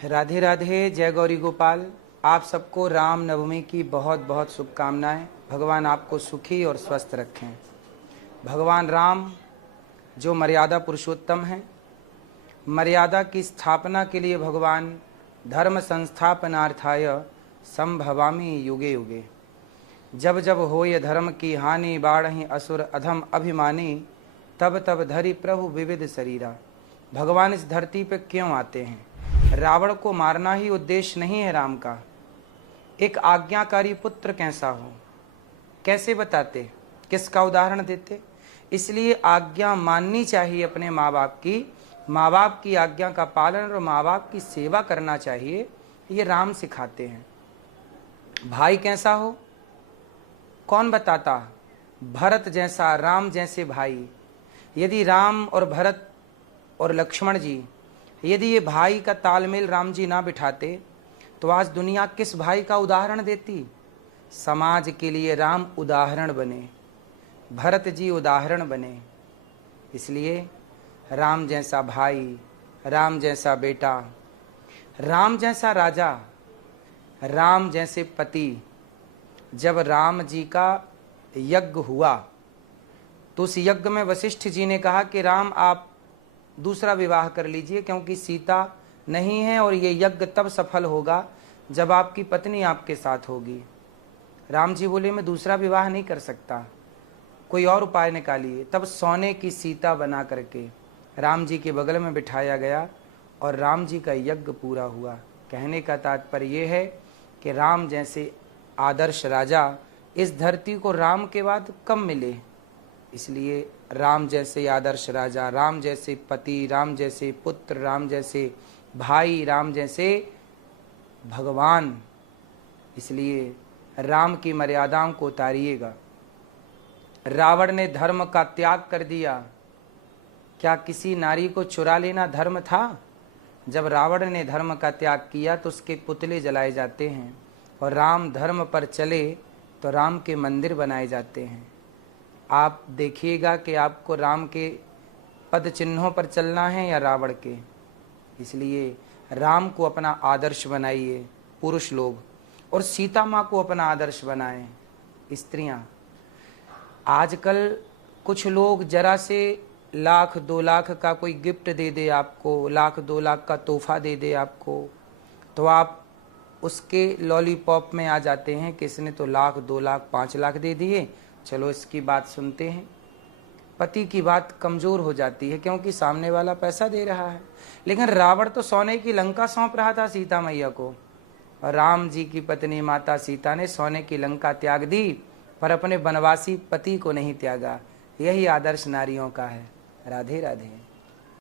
राधे राधे, जय गौरी गोपाल। आप सबको राम नवमी की बहुत बहुत शुभकामनाएं। भगवान आपको सुखी और स्वस्थ रखें। भगवान राम जो मर्यादा पुरुषोत्तम हैं, मर्यादा की स्थापना के लिए भगवान धर्म संस्थापनार्थाय संभवामि युगे युगे। जब जब होय धर्म की हानि, बाढ़हि असुर अधम अभिमानी, तब तब धरि प्रभु विविध शरीरा। भगवान इस धरती पे क्यों आते हैं? रावण को मारना ही उद्देश्य नहीं है राम का। एक आज्ञाकारी पुत्र कैसा हो, कैसे बताते, किसका उदाहरण देते? इसलिए आज्ञा माननी चाहिए अपने माँ बाप की, माँ बाप की आज्ञा का पालन और माँ बाप की सेवा करना चाहिए, ये राम सिखाते हैं। भाई कैसा हो, कौन बताता? भरत जैसा, राम जैसे भाई। यदि राम और भरत और लक्ष्मण जी, यदि ये भाई का तालमेल राम जी ना बिठाते तो आज दुनिया किस भाई का उदाहरण देती? समाज के लिए राम उदाहरण बने, भरत जी उदाहरण बने। इसलिए राम जैसा भाई, राम जैसा बेटा, राम जैसा राजा, राम जैसे पति। जब राम जी का यज्ञ हुआ तो उस यज्ञ में वशिष्ठ जी ने कहा कि राम आप दूसरा विवाह कर लीजिए, क्योंकि सीता नहीं है और ये यज्ञ तब सफल होगा जब आपकी पत्नी आपके साथ होगी। राम जी बोले मैं दूसरा विवाह नहीं कर सकता, कोई और उपाय निकालिए। तब सोने की सीता बना करके राम जी के बगल में बिठाया गया और राम जी का यज्ञ पूरा हुआ। कहने का तात्पर्य यह है कि राम जैसे आदर्श राजा इस धरती को राम के बाद कम मिले। इसलिए राम जैसे आदर्श राजा, राम जैसे पति, राम जैसे पुत्र, राम जैसे भाई, राम जैसे भगवान। इसलिए राम की मर्यादाओं को उतारिएगा। रावण ने धर्म का त्याग कर दिया। क्या किसी नारी को चुरा लेना धर्म था? जब रावण ने धर्म का त्याग किया तो उसके पुतले जलाए जाते हैं, और राम धर्म पर चले तो राम के मंदिर बनाए जाते हैं। आप देखिएगा कि आपको राम के पद चिन्हों पर चलना है या रावण के। इसलिए राम को अपना आदर्श बनाइए पुरुष लोग, और सीता माँ को अपना आदर्श बनाएं स्त्रियां। आजकल कुछ लोग जरा से लाख 2 लाख का कोई गिफ्ट दे दे आपको, लाख 2 लाख का तोहफा दे दे आपको, तो आप उसके लॉलीपॉप में आ जाते हैं कि इसने तो लाख 2 लाख 5 लाख दे दिए, चलो इसकी बात सुनते हैं। पति की बात कमजोर हो जाती है क्योंकि सामने वाला पैसा दे रहा है। लेकिन रावण तो सोने की लंका सौंप रहा था सीता मैया को, और राम जी की पत्नी माता सीता ने सोने की लंका त्याग दी पर अपने वनवासी पति को नहीं त्यागा। यही आदर्श नारियों का है। राधे राधे।